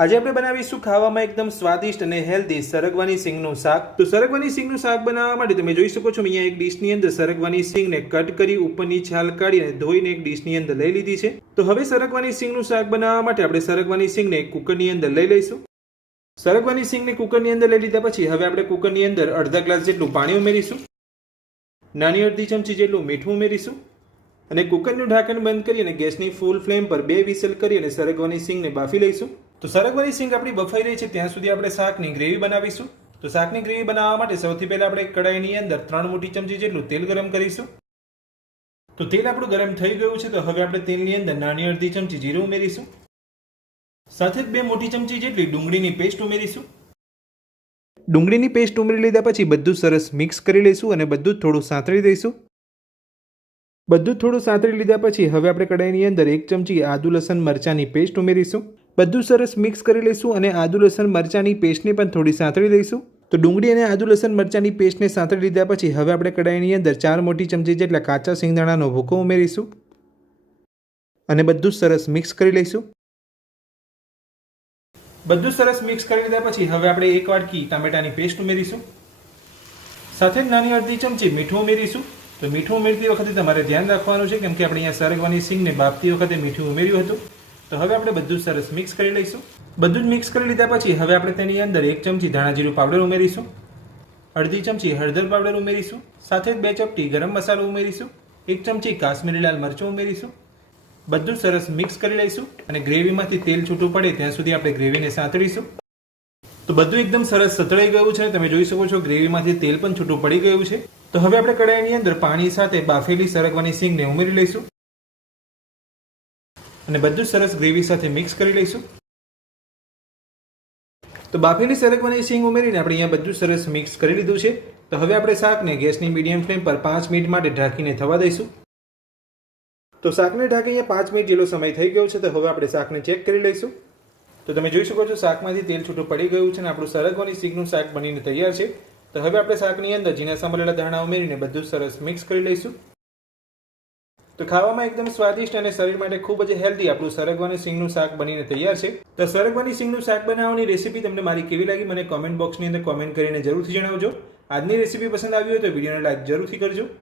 આજે આપણે બનાવીશું ખાવામાં એકદમ સ્વાદિષ્ટ અને હેલ્ધી સરગવાની સિંગનું શાક. તો સરગવાની સિંગનું શાક બનાવવા માટે તમે જોઈ શકો છો અહીંયા એક ડીશની અંદર સરગવાની સિંગને કટ કરી ઉપરની છાલ કાઢી અને ધોઈને એક ડીશની અંદર લઈ લીધી છે. તો હવે સરગવાની સિંગનું શાક બનાવવા માટે આપણે સરગવાની સિંગને એક કુકરની અંદર લઈ લઈશું. સરગવાની સિંગને કુકરની અંદર લઈ લીધા પછી હવે આપણે કુકરની અંદર અડધા ગ્લાસ જેટલું પાણી ઉમેરીશું. નાની અડધી ચમચી જેટલું મીઠું ઉમેરીશું અને કુકરનું ઢાંકણ બંધ કરી અને ગેસની ફૂલ ફ્લેમ પર 2 વિસલ કરી અને સરગવાની સિંગને બાફી લઈશું. તો સરગવાની સિંગ આપણી બફાઈ રહી છે ત્યાં સુધી આપણે શાકની ગ્રેવી બનાવીશું. તો શાકની ગ્રેવી બનાવવા માટે સૌથી પહેલા આપણે કડાઈની અંદર 3 મોટી ચમચી જેટલું તેલ ગરમ કરીશું. તો તેલ આપણું ગરમ થઈ ગયું છે. તો હવે આપણે તેલની અંદર નાની અડધી ચમચી જીરું ઉમેરીશું. સાથે જ 2 મોટી ચમચી જેટલી ડુંગળીની પેસ્ટ ઉમેરીશું. ડુંગળીની પેસ્ટ ઉમેરી લીધા પછી બધું સરસ મિક્સ કરી લઈશું અને બધું થોડું સાંતળી દઈશું. બધું થોડું સાંતળી લીધા પછી હવે આપણે કડાઈની અંદર 1 ચમચી આદુ લસણ મરચાંની પેસ્ટ ઉમેરીશું. બધું સરસ મિક્સ કરી લઈશું અને આદુ લસણ મરચાંની પેસ્ટને પણ થોડી સાંતળી દઈશું. તો ડુંગળી અને આદુ લસણ મરચાંની પેસ્ટને સાંતળી લીધા પછી હવે આપણે કડાઈની અંદર 4 મોટી ચમચી જેટલા કાચા સિંગદાણાનો ભૂકો ઉમેરીશું અને બધું સરસ મિક્સ કરી લઈશું. બધું સરસ મિક્સ કરી લીધા પછી હવે આપણે 1 વાટકી ટામેટાની પેસ્ટ ઉમેરીશું. સાથે જ નાની અડધી ચમચી મીઠું ઉમેરીશું. તો મીઠું ઉમેરતી વખતે તમારે ધ્યાન રાખવાનું છે કેમ કે આપણે અહીંયા સરગવાની સિંગને બાફતી વખતે મીઠું ઉમેર્યું હતું. તો હવે આપણે બધું સરસ મિક્સ કરી લઈશું. બધું જ મિક્સ કરી લીધા પછી હવે આપણે તેની અંદર 1 ચમચી ધાણા જીરું પાવડર ઉમેરીશું. અડધી ચમચી હળદર પાવડર ઉમેરીશું. સાથે જ 2 ચપટી ગરમ મસાલો ઉમેરીશું. 1 ચમચી કાશ્મીરી લાલ મરચું ઉમેરીશું. બધું સરસ મિક્સ કરી લઈશું અને ગ્રેવીમાંથી તેલ છૂટું પડે ત્યાં સુધી આપણે ગ્રેવીને સાંતળીશું. તો બધું એકદમ સરસ સતળાઈ ગયું છે. તમે જોઈ શકો છો ગ્રેવીમાંથી તેલ પણ છૂટું પડી ગયું છે. તો હવે આપણે કડાઈની અંદર પાણી સાથે બાફેલી સરગવાની સિંગને ઉમેરી લઈશું અને બધું સરસ ગ્રેવી સાથે મિક્સ કરી લઈશું. તો બાફેલી સરગવાની સિંગ ઉમેરીને આપણે અહીંયા બધું સરસ મિક્સ કરી લીધું છે. તો હવે આપણે શાકને ગેસની મીડિયમ ફ્લેમ પર 5 મિનિટ માટે ઢાંકીને થવા દઈશું. તો શાકને ઢાંકીને 5 મિનિટ જેટલો સમય થઈ ગયો છે. તો હવે આપણે શાકને ચેક કરી લઈશું. તો તમે જોઈ શકો છો શાકમાંથી તેલ છૂટું પડી ગયું છે અને આપણું સરગવાની સિંગનું શાક બનીને તૈયાર છે. તો હવે આપણે શાકની અંદર ઝીણા સમારેલા ધાણા ઉમેરીને બધું સરસ મિક્સ કરી લઈશું. તો ખાવામાં એકદમ સ્વાદિષ્ટ અને શરીર માટે ખૂબ જ હેલ્ધી આપણું સરગવાની સિંગનું શાક બનીને તૈયાર છે. તો સરગવાની સિંગનું શાક બનાવવાની રેસીપી તમને મારી કેવી લાગી મને કોમેન્ટ બોક્સની અંદર કોમેન્ટ કરીને જરૂરથી જણાવજો. આજની રેસીપી પસંદ આવી હોય તો વિડીયોને લાઈક જરૂરથી કરજો.